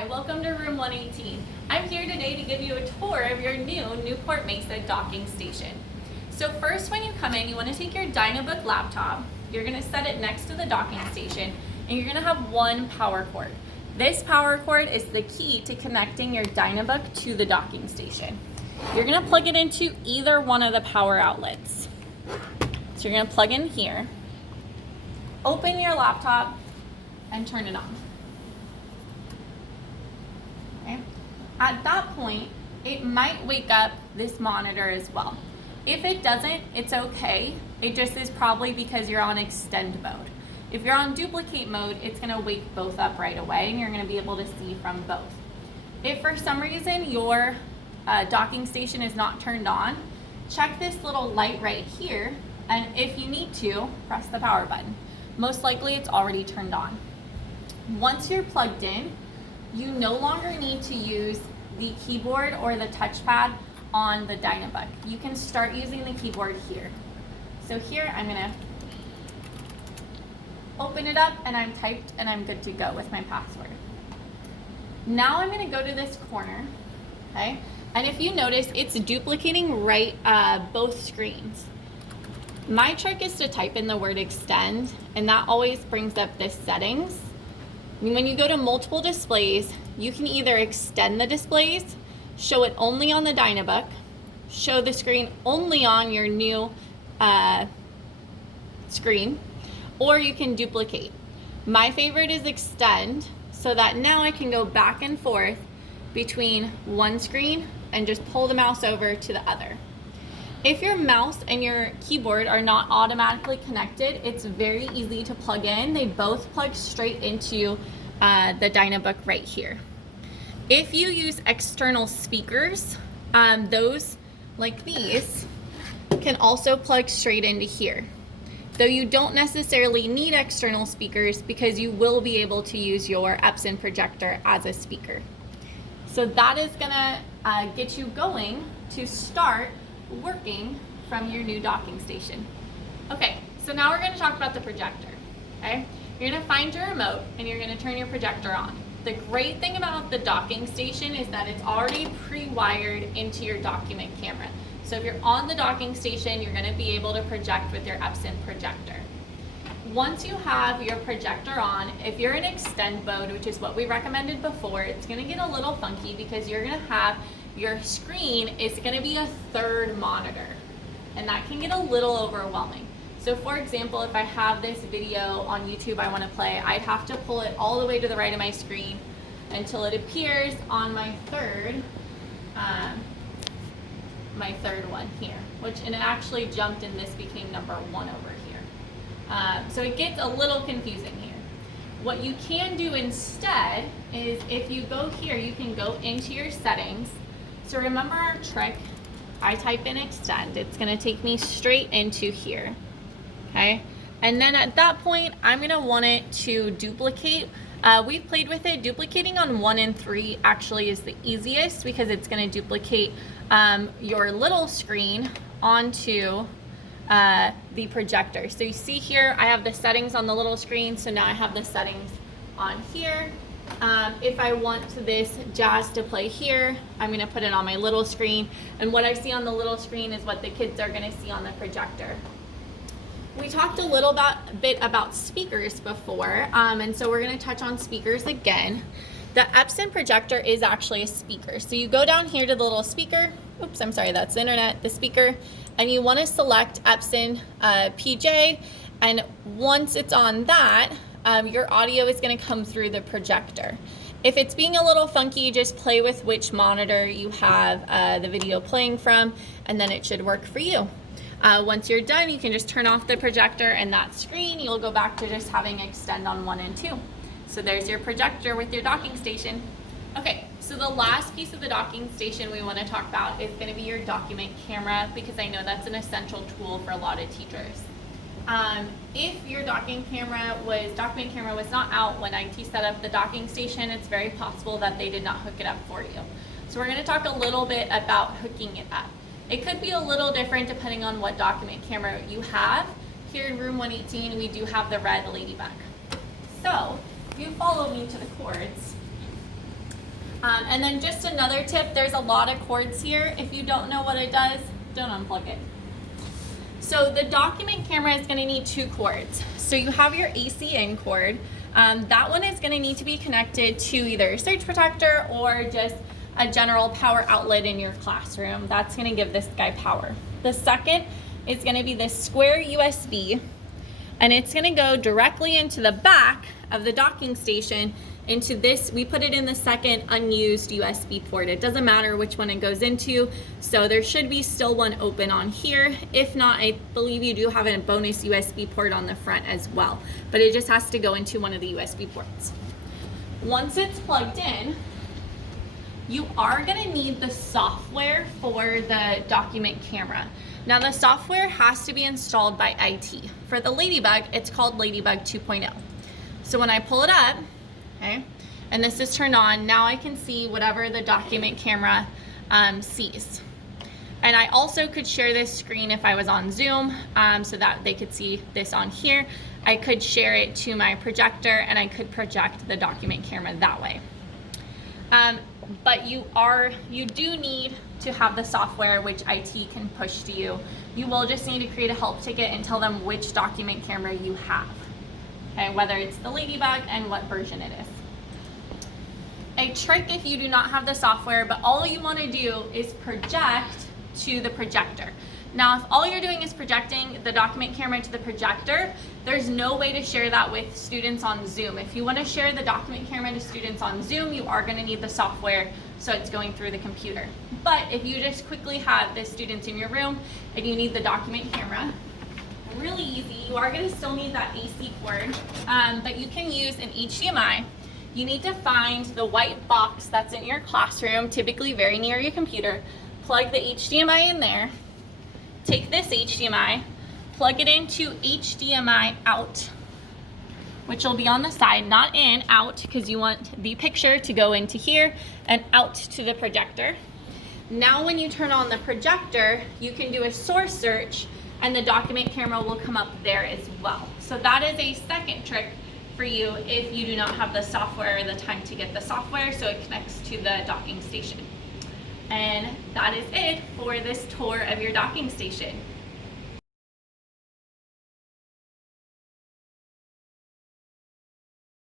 Hi, welcome to room 118. I'm here today to give you a tour of your new Newport-Mesa docking station. So first, when you come in, you want to take your Dynabook laptop, you're going to set it next to the docking station, and you're going to have one power cord. This power cord is the key to connecting your Dynabook to the docking station. You're going to plug it into either one of the power outlets. So you're going to plug in here, open your laptop, and turn it on. Okay. At that point, it might wake up this monitor as well. If it doesn't, it's okay. It just is probably because you're on extend mode. If you're on duplicate mode, it's going to wake both up right away and you're going to be able to see from both. If for some reason your docking station is not turned on, check this little light right here, and if you need to, press the power button. Most likely it's already turned on. Once you're plugged in, you no longer need to use the keyboard or the touchpad on the Dynabook. You can start using the keyboard here. So here I'm gonna open it up and I'm typed and I'm good to go with my password. Now I'm gonna go to this corner, okay? And if you notice, it's duplicating both screens. My trick is to type in the word extend, and that always brings up this settings. When you go to multiple displays, you can either extend the displays, show it only on the Dynabook, show the screen only on your new screen, or you can duplicate. My favorite is extend, so that now I can go back and forth between one screen and just pull the mouse over to the other. If your mouse and your keyboard are not automatically connected, it's very easy to plug in. They both plug straight into the Dynabook right here. If you use external speakers, those like these can also plug straight into here. Though you don't necessarily need external speakers because you will be able to use your Epson projector as a speaker. So that is gonna get you going to start working from your new docking station. Okay, so now we're going to talk about the projector. Okay, you're going to find your remote and you're going to turn your projector on. The great thing about the docking station is that it's already pre-wired into your document camera. So if you're on the docking station, you're going to be able to project with your Epson projector. Once you have your projector on, if you're in extend mode, which is what we recommended before, it's going to get a little funky because you're going to have your screen is going to be a third monitor, and that can get a little overwhelming. So for example, if I have this video on YouTube I want to play, I'd have to pull it all the way to the right of my screen until it appears on my third one here, and it actually jumped and this became number 1 over here. So it gets a little confusing here. What you can do instead is if you go here, you can go into your settings. So remember our trick, I type in extend, it's gonna take me straight into here, okay? And then at that point, I'm gonna want it to duplicate. We've played with it. Duplicating on 1 and 3 actually is the easiest because it's gonna duplicate your little screen onto the projector. So you see here, I have the settings on the little screen, so now I have the settings on here. If I want this jazz to play here, I'm going to put it on my little screen, and what I see on the little screen is what the kids are going to see on the projector. We talked a little bit about speakers before, and so we're going to touch on speakers again. The Epson projector is actually a speaker. So you go down here to the little speaker, oops, I'm sorry, that's the internet, the speaker, and you want to select Epson PJ, and once it's on that, your audio is going to come through the projector. If it's being a little funky, just play with which monitor you have the video playing from, and then it should work for you. Once you're done, you can just turn off the projector and that screen. You'll go back to just having extend on 1 and 2. So there's your projector with your docking station. Okay, so the last piece of the docking station we want to talk about is going to be your document camera, because I know that's an essential tool for a lot of teachers. If your document camera was not out when IT set up the docking station, it's very possible that they did not hook it up for you. So we're going to talk a little bit about hooking it up. It could be a little different depending on what document camera you have. Here in room 118, we do have the red ladybug. So if you follow me to the cords, And then just another tip, there's a lot of cords here. If you don't know what it does, don't unplug it. So the document camera is gonna need 2 cords. So you have your AC in cord. That one is gonna need to be connected to either a surge protector or just a general power outlet in your classroom. That's gonna give this guy power. The second is gonna be this square USB, and it's gonna go directly into the back of the docking station into this. We put it in the second unused USB port. It doesn't matter which one it goes into, so there should be still one open on here. If not, I believe you do have a bonus USB port on the front as well, but it just has to go into one of the USB ports. Once it's plugged in, you are gonna need the software for the document camera. Now the software has to be installed by IT. For the Ladybug, it's called Ladybug 2.0. So when I pull it up, okay, and this is turned on, now I can see whatever the document camera sees. And I also could share this screen if I was on Zoom so that they could see this on here. I could share it to my projector and I could project the document camera that way. But you do need to have the software, which IT can push to you. You will just need to create a help ticket and tell them which document camera you have. Okay, whether it's the Ladybug and what version it is. A trick if you do not have the software, but all you want to do is project to the projector. Now, if all you're doing is projecting the document camera to the projector, there's no way to share that with students on Zoom. If you want to share the document camera to students on Zoom, you are going to need the software, so it's going through the computer. But if you just quickly have the students in your room and you need the document camera, really easy. You are going to still need that AC cord, but you can use an HDMI. You need to find the white box that's in your classroom, typically very near your computer. Plug the HDMI in there. Take this HDMI, plug it into HDMI out, which will be on the side, not in, out, because you want the picture to go into here and out to the projector. Now when you turn on the projector, you can do a source search and the document camera will come up there as well. So that is a second trick for you if you do not have the software or the time to get the software, so it connects to the docking station. And that is it for this tour of your docking station.